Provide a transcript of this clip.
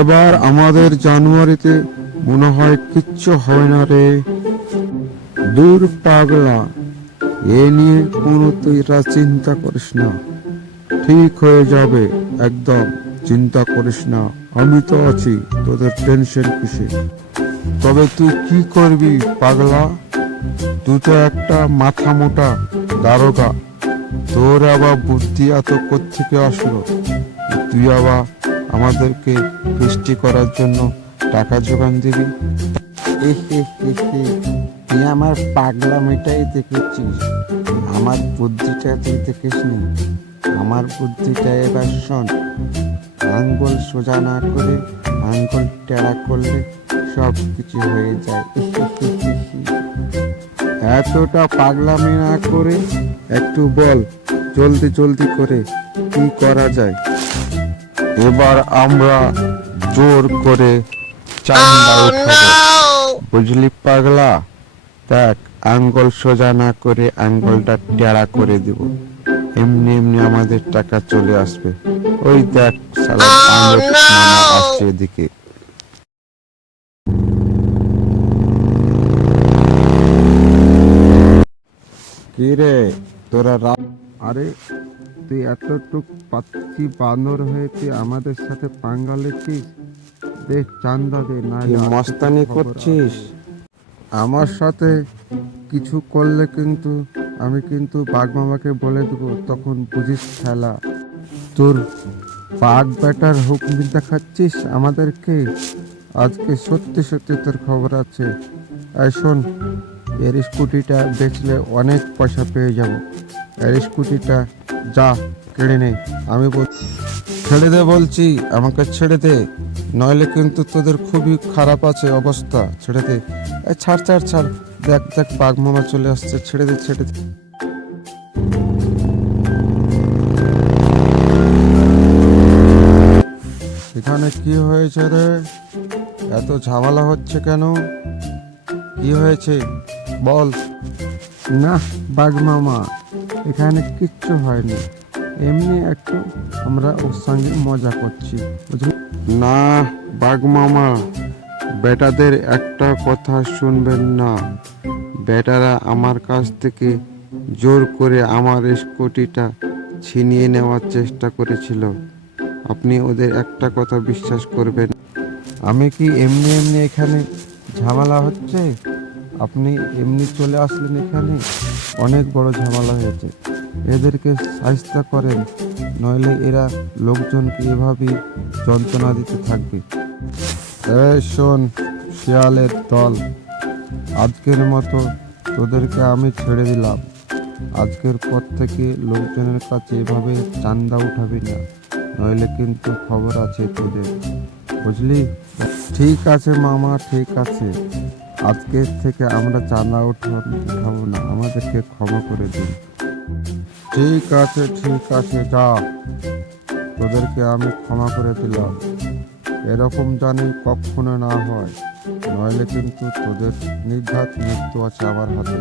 এবার আমাদের জানুয়ারিতে মনে হয় কিচ্ছু হয় না রে। দূর পাগলা, এ নিয়ে কোনো তুইরা চিন্তা করিস না, ঠিক হয়ে যাবে একদম। চিন্তা করিস না, আমি তো আছি, তোদের টেনশন কিসে। তবে তুই কি করবি পাগলা? তুই তো একটা মাথা মোটা দারোগা, তোর আবার বুদ্ধি এত কোত্থেকে আসলো? তুই আবার আমাদেরকে বৃষ্টি করার জন্য টাকা জোগান দিবি? তুই আমার পাগলামিটাই দেখেছিস, আমার বুদ্ধিটা তুই দেখিস নি। আমার বুদ্ধিটা এবার শোন। আঙ্গুল সোজা না করে আঙ্গুল টেড়া করলে সব কিছু হয়ে যায়। এতটা পাগলামি না করে একটু বল জলদি জলদি করে কি করা যায়। এবার আমরা জোর করে চান্দা উঠাবো, বুঝলি পাগলা? দেখ, আঙ্গুল সোজা না করে আঙ্গুলটা টেড়া করে দিব, এমনি এমনি আমাদের টাকা চলে আসবে। ওই দেখ শালা আঙ্গুল মামা আসছে এদিকে। কি রে তোরা আরে তুই এতটুক পাচ্ছি বানর হয়ে তুই আমাদের সাথে পাঙ্গা লেছিস? দে চান্দা দে, না মস্তানি করছিস আমার সাথে। কিছু করলে কিন্তু আমি কিন্তু বাঘ মামাকে বলে দেবো, তখন বুঝিস খেলা। তোর বাঘ বেটার হুকুম দেখাচ্ছিস আমাদেরকে, আজকে সত্যি সত্যি তোর খবর আছে। এই শোন, এর স্কুটিটা বেচলে অনেক পয়সা পেয়ে যাব। এর স্কুটিটা যা কেড়ে নে। আমি ছেড়ে দে বলছি, আমাকে ছেড়ে দে, নইলে কিন্তু তোদের খুবই খারাপ আছে অবস্থা। ছেড়ে দে, ছাড় ছাড় ছাড়। দেখ দেখ বাঘ মামা চলে আসছে, ছেড়ে দে ছেড়ে দে। এখানে কি হয়েছে রে? এত ঝামেলা হচ্ছে কেন? কি হয়েছে বল। না বাঘ মামা, এখানে কিচ্ছু হয়নি, এমনি একটু আমরা ওর সঙ্গে মজা করছি, বুঝলি? না বাঘ মামা, বেটাদের একটা কথা শুনবেন না। বেটারা আমার কাছ থেকে জোর করে আমার স্কুটিটা ছিনিয়ে নেওয়ার চেষ্টা করেছিল। আপনি ওদের একটা কথা বিশ্বাস করবেন? আমি কি এমনি এমনি এখানে ঝামেলা হচ্ছে, আপনি এমনি চলে আসলেন এখানে? অনেক বড় ঝামেলা হয়েছে, এদেরকে শায়েস্তা করেন, নইলে এরা লোকজনকে এভাবেই যন্ত্রণা দিতে থাকবে। এই শোন শিয়ালের দল, আজকের মতো তোদেরকে আমি ছেড়ে দিলাম। আজকের পর থেকে লোকজনের কাছে এভাবে চান্দা উঠাবি না, নইলে কিন্তু খবর আছে তোদের, বুঝলি? ঠিক আছে মামা, ঠিক আছে, আজকের থেকে আমরা চাঁদা উঠাবো না, আমাদেরকে ক্ষমা করে দিন। ঠিক আছে ঠিক আছে, যা, তোদেরকে আমি ক্ষমা করে দিলাম। এরকম জানি কখনো না হয়, নইলে কিন্তু তোদের নির্ঘাত মৃত্যু আছে আমার হাতে।